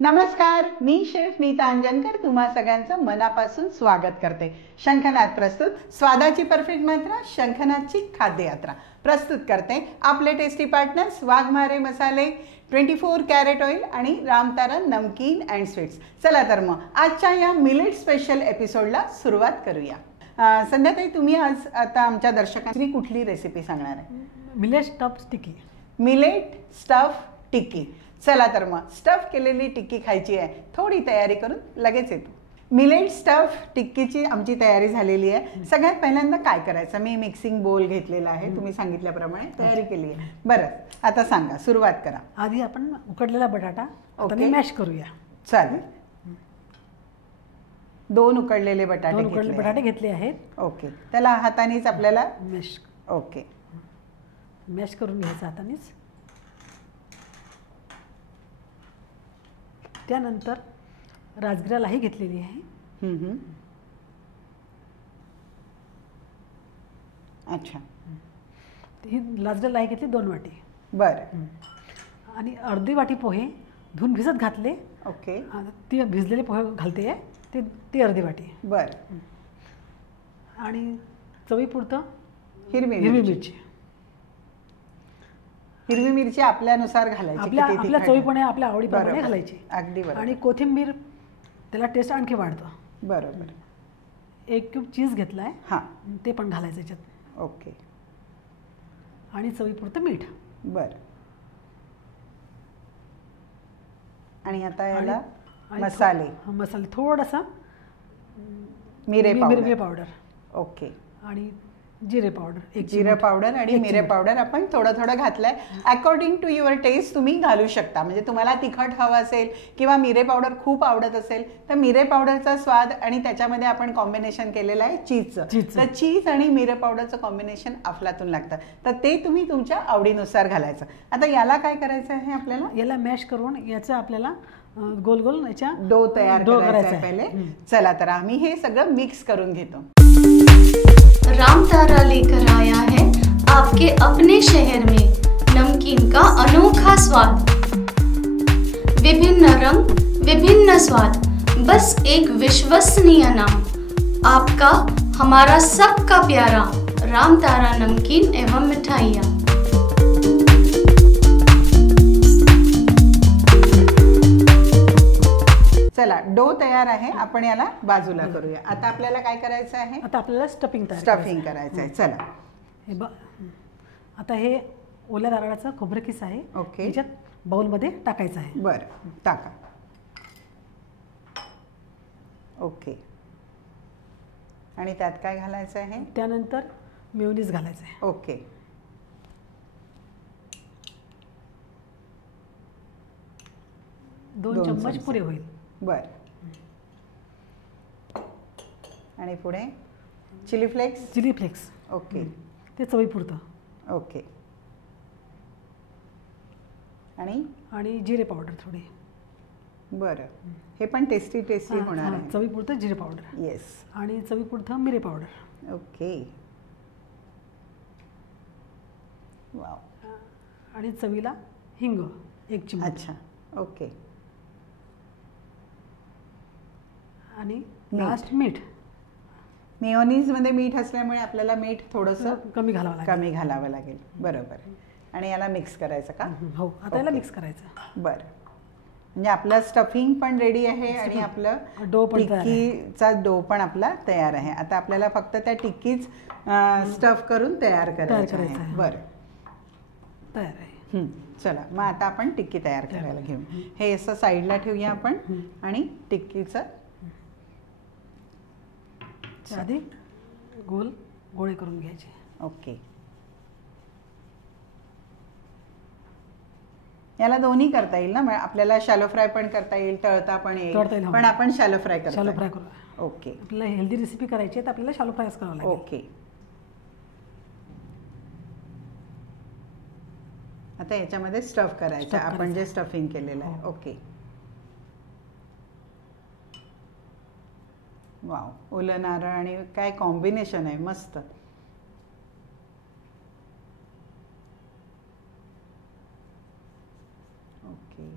नमस्कार, मी शेफ नीता अंजनकर तुम्हा सगळ्यांचं मनापासून स्वागत करते. शंखनाद प्रस्तुत स्वादाची परफेक्ट मात्रा, शंखनादची खाद्ययात्रा प्रस्तुत करते आपले टेस्टी पार्टनर्स वाघमारे मसाले, 24 कॅरेट ऑइल आणि रामतारा नमकीन अँड स्वीट्स. चला तर मग आजच्या या मिलेट स्पेशल एपिसोडला सुरुवात करूया. संध्याताई, तुम्ही आज आता आमच्या दर्शकांची कुठली रेसिपी सांगणार आहे? Millet stuff tikki. Millet stuff tikki. चला तर मग स्टफ केलेली टिक्की खायची आहे. थोडी तयारी करून लगेच येतो. मिलेट स्टफ टिक्कीची आमची तयारी झालेली आहे. सगळ्यात पहिल्यांदा काय करायचं? मी मिक्सिंग बोल घेतलेला आहे, तुम्ही सांगितल्याप्रमाणे तयारी केली आहे. बरं, आता सांगा, सुरुवात करा. आधी आपण उकडलेला बटाटा ओके मॅश करूया. चालेल. 2 उकडलेले बटाटे घेतले आहेत. ओके, त्याला हातानेच आपल्याला मॅश ओके मॅश करून घ्यायचं हातानेच. त्यानंतर राजगिरा लाही घेतलेली आहे. अच्छा, ही राजगिरा लाही घेतली 2 वाटी. बरं. आणि अर्धी वाटी पोहे धुवून भिजत घातले. ओके, ती भिजलेले पोहे घालते आहे ती अर्धी वाटी. बरं. आणि चवीपुरतं हिरवी मिरची. हिरवी मिरची आपल्यानुसार घालायची, आपल्या चवीप्रमाणे आपल्या आवडीप्रमाणे घालायची. अगदी बरोबर. आणि कोथिंबीर त्याला टेस्ट आणखी वाढतं. बरोबर. 1 क्यूब चीज घेतला आहे, हां, ते पण घालायचं याच्यात. ओके. आणि चवीपुरतं मीठ. बरं. आणि आता याला मसाले थोडासा मिरे पावडर. ओके. आणि जिरे पावडर. जिरे पावडर आणि मिरे पावडर आपण थोडं थोडं घातलंय. अकॉर्डिंग टू युअर टेस्ट तुम्ही घालू शकता. म्हणजे तुम्हाला तिखट हवं असेल किंवा मिरे पावडर खूप आवडत असेल तर मिरे पावडरचा स्वाद, आणि त्याच्यामध्ये आपण कॉम्बिनेशन केलेलं आहे चीजचं. तर चीज आणि मिरे पावडरचं कॉम्बिनेशन अफलातून लागतं. तर ते तुम्ही तुमच्या आवडीनुसार घालायचं. आता याला काय करायचं आहे? आपल्याला याला मॅश करून याचं आपल्याला गोल गोल याच्या डो तयार करायचा आहे पहिले. चला तर आम्ही हे सगळं मिक्स करून घेतो. रामतारा लेकर आया है आपके अपने शहर में नमकीन का अनोखा स्वाद. विभिन्न रंग, विभिन्न स्वाद, बस एक विश्वसनीय नाम. आपका, हमारा, सबका प्यारा रामतारा नमकीन एवं मिठाइयाँ. चला, डो तयार आहे, आपण याला बाजूला करूया. आता आपल्याला काय करायचं आहे? आता आपल्याला स्टफिंग करायचं आहे. चला, हे आता हे ओल्या नारळाचं खोबरं किस आहे. ओके, याच्यात बाउलमध्ये टाकायचं आहे. बरं, टाका. ओके. आणि त्यात काय घालायचं आहे? त्यानंतर मेयोनीज घालायचं आहे. ओके. दोन चम्मच पुरे होईल. बर. आणि पुढे चिली फ्लेक्स. ओके. ते चवीपुरतं. ओके. आणि जिरे पावडर थोडी. बरं, हे पण टेस्टी होणार आहे. चवीपुरतं जिरे पावडर. येस. आणि चवीपुरतं मिरे पावडर. ओके. वाव. आणि चवीला हिंग 1 चिमूट. अच्छा, ओके. आणि लास्ट मीठ. मेयोनीज मध्ये मीठ असल्यामुळे आपल्याला मीठ थोडंसं कमी घालावं लागेल. बरोबर. आणि याला मिक्स करायचं का? हो, आता याला मिक्स करायचं. बरं, म्हणजे आपलं स्टफिंग पण रेडी आहे आणि आपलं टिक्कीचा डो पण आपला तयार आहे. आता आपल्याला फक्त त्या टिक्कीच स्टफ करून तयार करायचं आहे. बरं, तयार आहे. चला, मग आता आपण टिक्की तयार करायला घेऊ. हे असं साईडला ठेवूया आपण. आणि टिक्कीचं आधी गोळे करून घ्यायचे. ओके. याला दोन्ही करता येईल ना? आपल्याला शॅलो फ्राय पण करता येईल, तळता पण येईल, पण आपण शॅलो फ्राय करू. ओके. आपल्याला हेल्दी रेसिपी करायची आहे तर आपल्याला शॅलो फ्रायच करावं लागेल. ओके. आता याच्यामध्ये स्टफ करायचं आपण जे स्टफिंग केलेलं आहे. ओके. वाव, ओलं नारळ आणि काय कॉम्बिनेशन आहे, मस्त. ओके,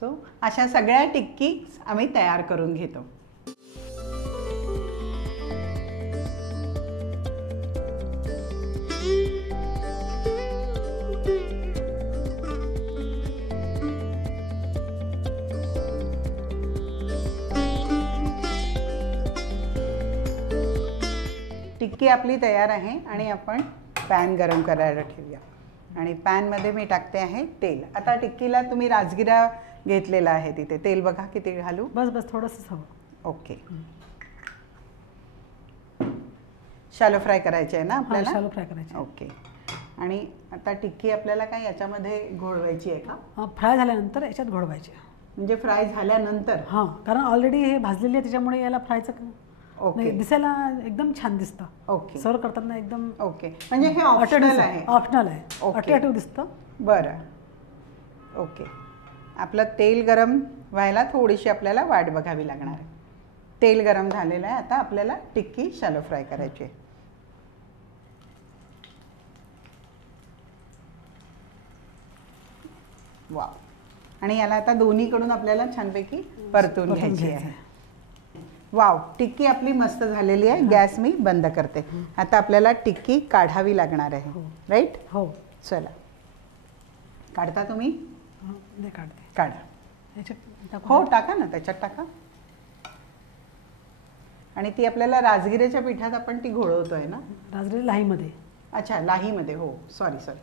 सो अशा सगळ्या टिक्की आम्ही तयार करून घेतो. टिक्की आपली तयार आहे आणि आपण पॅन गरम करायला ठेवूया. आणि पॅनमध्ये मी टाकते आहे तेल. आता टिक्कीला तुम्ही राजगिरा घेतलेला आहे, तिथे तेल बघा किती घालू. बस बस थोडंसं हवं. ओके, शॅलो फ्राय करायचे आहे ना आपल्याला. शॅलो फ्राय करायचे. ओके, आणि आता टिक्की आपल्याला काय याच्यामध्ये घोळवायची आहे का? फ्राय झाल्यानंतर याच्यात घोळवायचे. म्हणजे फ्राय झाल्यानंतर? हां, कारण ऑलरेडी हे भाजलेली आहे त्याच्यामुळे याला फ्रायचं ओके, दिसायला एकदम छान दिसतं. ओके, सर्व करताना एकदम. ओके, म्हणजे हे ऑप्शनल आहे. ऑप्शनल आहे, अट्रॅक्टिव्ह दिसतं. बरं, ओके. आपलं तेल गरम व्हायला थोडीशी आपल्याला वाट बघावी लागणार आहे. तेल गरम झालेलं आहे. आता आपल्याला टिक्की शॅलो फ्राय करायची आहे. वाव, आणि याला आता दोन्हीकडून आपल्याला छानपैकी परतून घ्यायची आहे. वाव, टिक्की आपली मस्त झालेली आहे. गॅस मी बंद करते. आता आपल्याला टिक्की काढावी लागणार आहे, राईट? हो. चला, काढता तुम्ही? काढते. काढा. हो, टाका ना, त्याच्यात टाका. आणि ती आपल्याला राजगिऱ्याच्या पिठात आपण ती घोळवतोय ना? राजगिरा लाहीमध्ये. अच्छा, लाहीमध्ये. हो, सॉरी.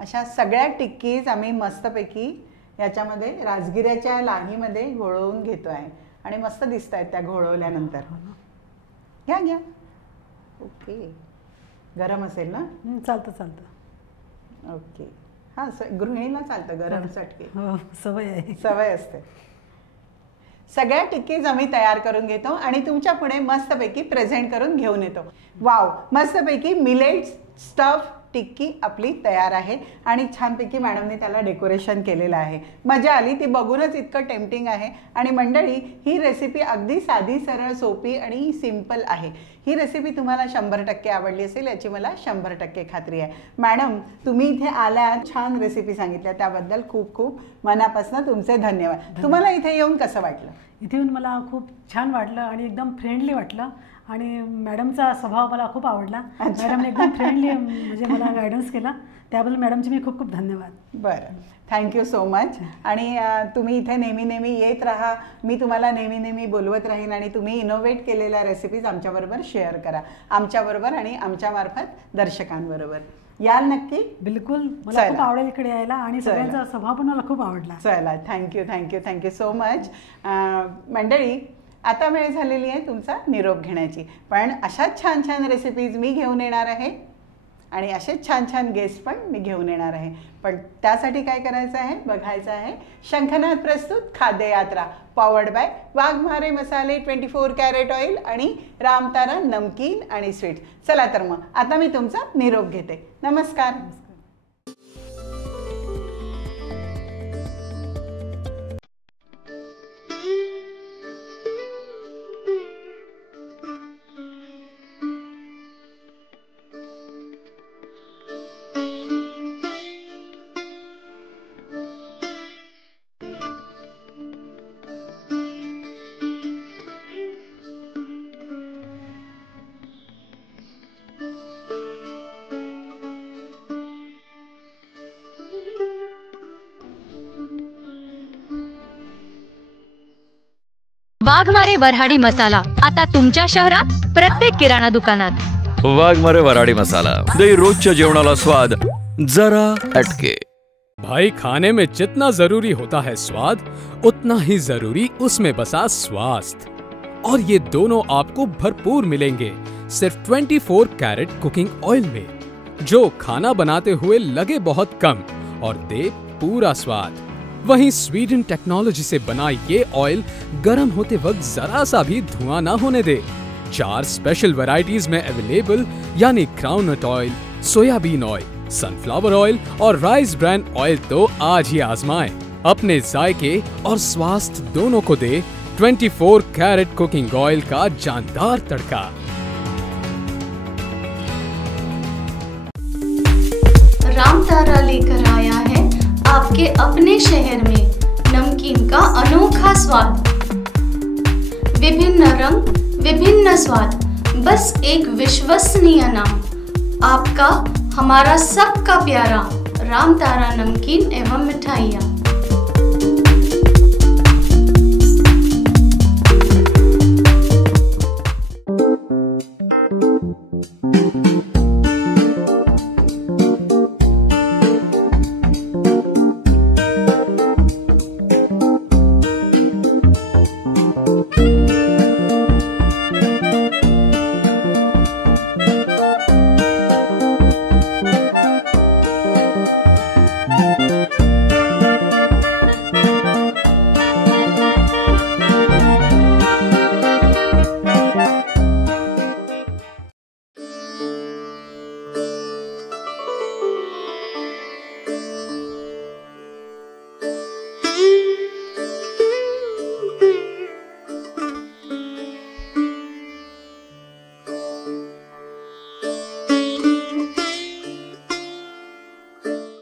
अशा सगळ्या टिक्कीज आम्ही मस्तपैकी याच्यामध्ये राजगिऱ्याच्या लाहीमध्ये घोळवून घेतो आहे आणि मस्त दिसत आहेत त्या घोळवल्यानंतर. घ्या. ओके, गरम असेल ना? चालतं. ओके, हां, गृहिणीला चालतं गरम चटके. सवय असते. सगळ्या टिक्कीज आम्ही तयार करून घेतो आणि तुमच्या पुढे मस्तपैकी प्रेझेंट करून घेऊन येतो. वाव, मस्तपैकी मिलेट्स स्टफ टिक्की आपली तयार आहे आणि छानपैकी मॅडमने त्याला डेकोरेशन केलेलं आहे. मजा आली, ती बघूनच इतकं टेम्पटिंग आहे. आणि मंडळी, ही रेसिपी अगदी साधी, सरळ, सोपी आणि सिम्पल आहे. ही रेसिपी तुम्हाला 100% आवडली असेल याची मला 100% खात्री आहे. मॅडम, तुम्ही इथे आल्या, छान रेसिपी सांगितल्या, त्याबद्दल खूप खूप मनापासून तुमचे धन्यवाद. तुम्हाला इथे येऊन कसं वाटलं? इथे येऊन मला खूप छान वाटलं आणि एकदम फ्रेंडली वाटलं. आणि मॅडमचा स्वभाव मला खूप आवडला. मॅडमने एकदम फ्रेंडली म्हणजे मला गायडन्स केला, त्याबद्दल मॅडमचे मी खूप खूप धन्यवाद. बरं, थँक्यू सो मच. आणि तुम्ही इथे नेहमी येत राहा. मी तुम्हाला नेहमी बोलवत राहीन आणि तुम्ही इनोव्हेट केलेल्या रेसिपीज आमच्याबरोबर शेअर करा, आमच्याबरोबर आणि आमच्यामार्फत दर्शकांबरोबर. याल नक्की? बिलकुल, मला खूप आवडेल इकडे यायला आणि सगळ्यांचा स्वभाव पण मला खूप आवडला. चला, थँक्यू सो मच. मंडळी, आता वेळ झालेली आहे तुमचा निरोप घेण्याची. पण अशाच छान रेसिपीज मी घेऊन येणार आहे आणि असेच छान गेस्ट पण मी घेऊन येणार आहे. पण त्यासाठी काय करायचं आहे, बघायचं आहे शंखनाद प्रस्तुत खाद्य यात्रा, पॉवर्ड बाय वाघमारे मसाले, 24 कॅरेट ऑइल आणि रामतारा नमकीन आणि स्वीट्स. चला तर मग आता मी तुमचा निरोप घेते. नमस्कार. वाघमारे वऱ्हाडी मसाला आता तुमच्या शहरात प्रत्येक किराणा दुकानात. वाघमारे वऱ्हाडी मसाला दे रोजच्या जेवणाला स्वाद जरा हटके. भाई, खाने में जितना जरूरी होता है स्वाद, उतना ही जरूरी उसमें बसा स्वास्थ्य, और ये दोनों आपको भरपूर मिलेंगे सिर्फ 24 कैरेट कुकिंग ऑयल में, जो खाना बनाते हुए लगे बहुत कम और दे पूरा स्वाद. वहीं स्वीडन टेक्नोलॉजी से बना ये ऑयल गर्म होते वक्त जरा सा भी धुआं न होने दे, 4 स्पेशल वैरायटीज में अवेलेबल, यानी groundnut oil, soybean oil, sunflower oil और राइस ब्रांड ऑयल तो आज ही आजमाएं। अपने जायके और स्वास्थ्य दोनों को दे 24 कैरेट कुकिंग ऑयल का जानदार तड़का। रामतारा लेकर आया है आपके अपने शहर में नमकीन का अनोखा स्वाद। विभिन्न रंग, विभिन्न स्वाद, बस एक विश्वसनीय नाम। आपका, हमारा सबका प्यारा रामतारा नमकीन एवं मिठाइयाँ।